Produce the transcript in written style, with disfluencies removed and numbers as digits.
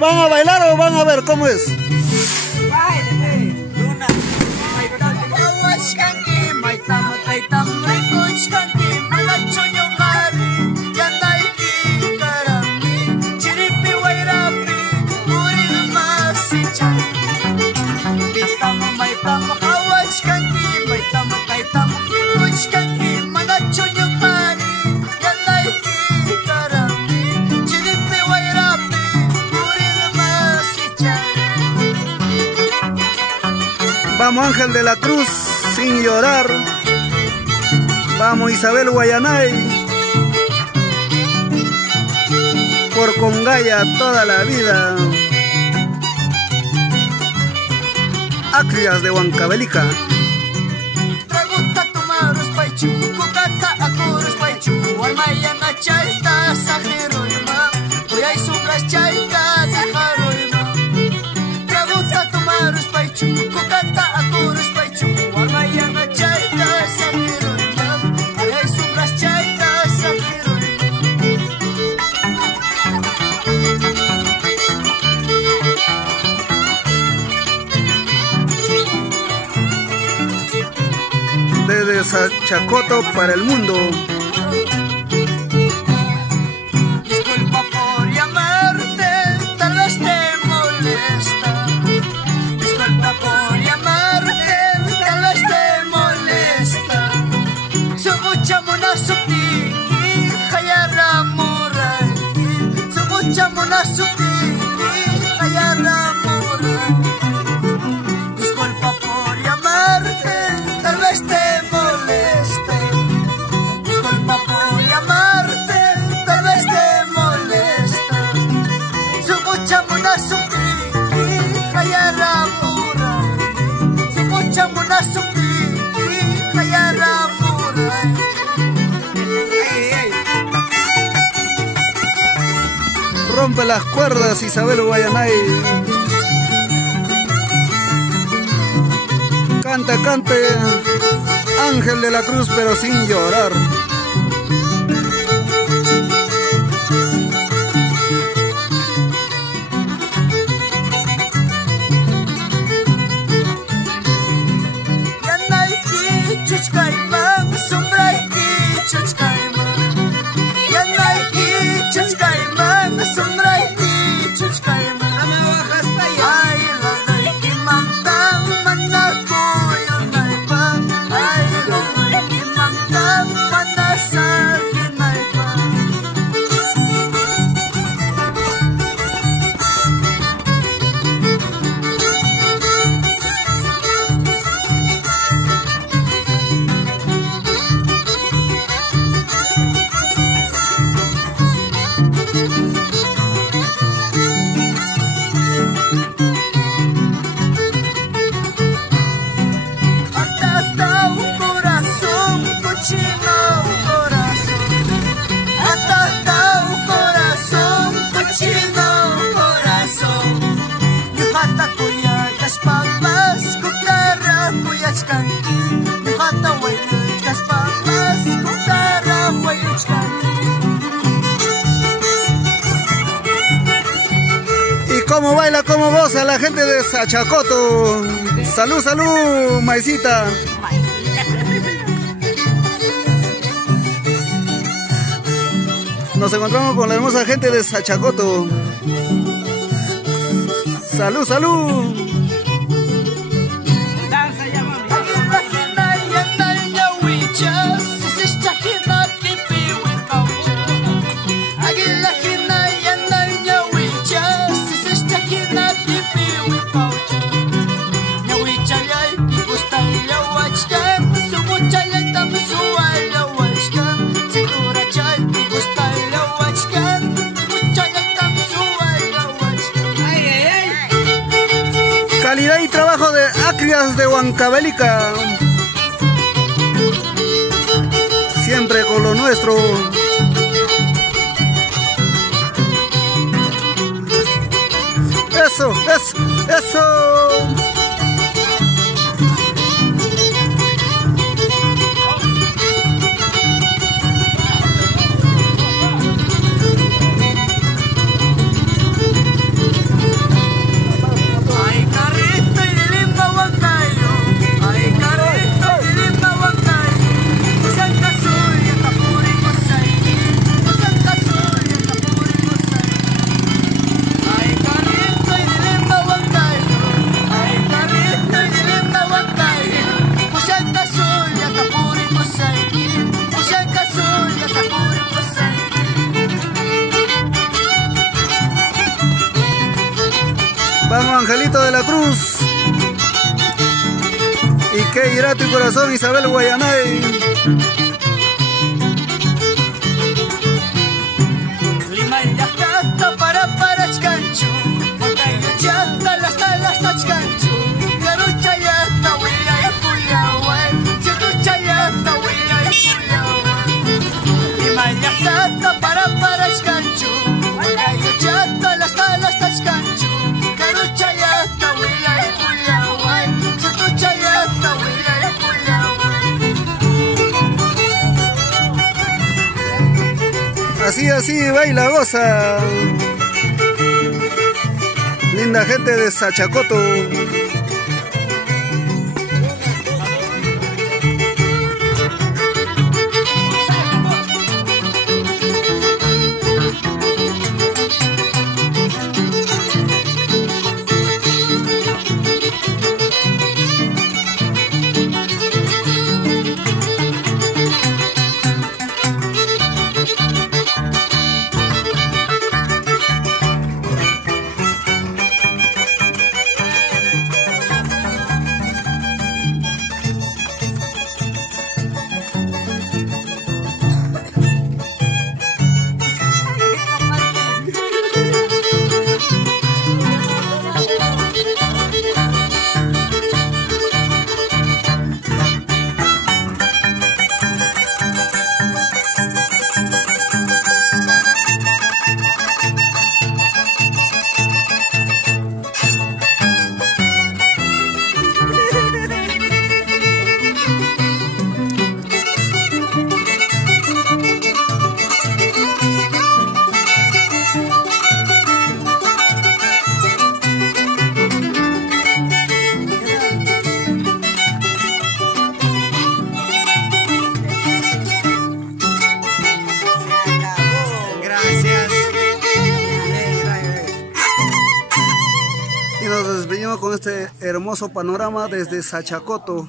¿Van a bailar o van a ver cómo es? Vamos Ángel de la Cruz, sin llorar. Vamos Isabel Guayanay, por Congaya toda la vida. Acrias de Huancavelica. Desde Sachacoto para el mundo. Disculpa por llamarte, tal vez te molesta. Disculpa por llamarte, tal vez te molesta. Subucha muna supiki, hayara murai. Subucha muna supiki, hayara murai. Disculpa por llamarte, tal vez te moleste. Disculpa por llamarte, tal vez te molesta. Subucha muna supiki, hayara murai. Subucha muna supiki, hayara murai. Rompe las cuerdas Isabel Guayanay. Cante, cante, Ángel de la Cruz, pero sin llorar. Yanaiki chuchkaiman, sombraiki chuchkaiman. Yanaiki chuchkaiman, sombraiki chuchkaiman. Ay, lalaiki mantam, manako yunaipan. Ay, lalaiki mantam, manasar yunaipan. Atatao corazón, cochino corazón. Atatao corazón, cochino corazón. Yuhata kuyachas papas, kukara kuyachkanki. Yuhata wayuchas papas, kukara wayuchkanki. ¿Y cómo baila, cómo goza la gente de Sachacoto? Salud, salud, maicita. Nos encontramos con la hermosa gente de Sachacoto. Salud, salud. crías de Huancavelica, siempre con lo nuestro. Eso, eso, eso. Vamos, Angelito de la Cruz. ¿Y qué irá tu corazón, Isabel Guayanay? Lima ya está para chcancho, montaña chata las talas tachcancho, garucha ya está huila ya culiao, charucha ya está huila ya culiao. Lima ya está para chcancho, montaña chata las talas tachcancho. Así, así, baila, goza. Linda gente de Sachacoto. Nos despedimos con este hermoso panorama desde Sachacoto.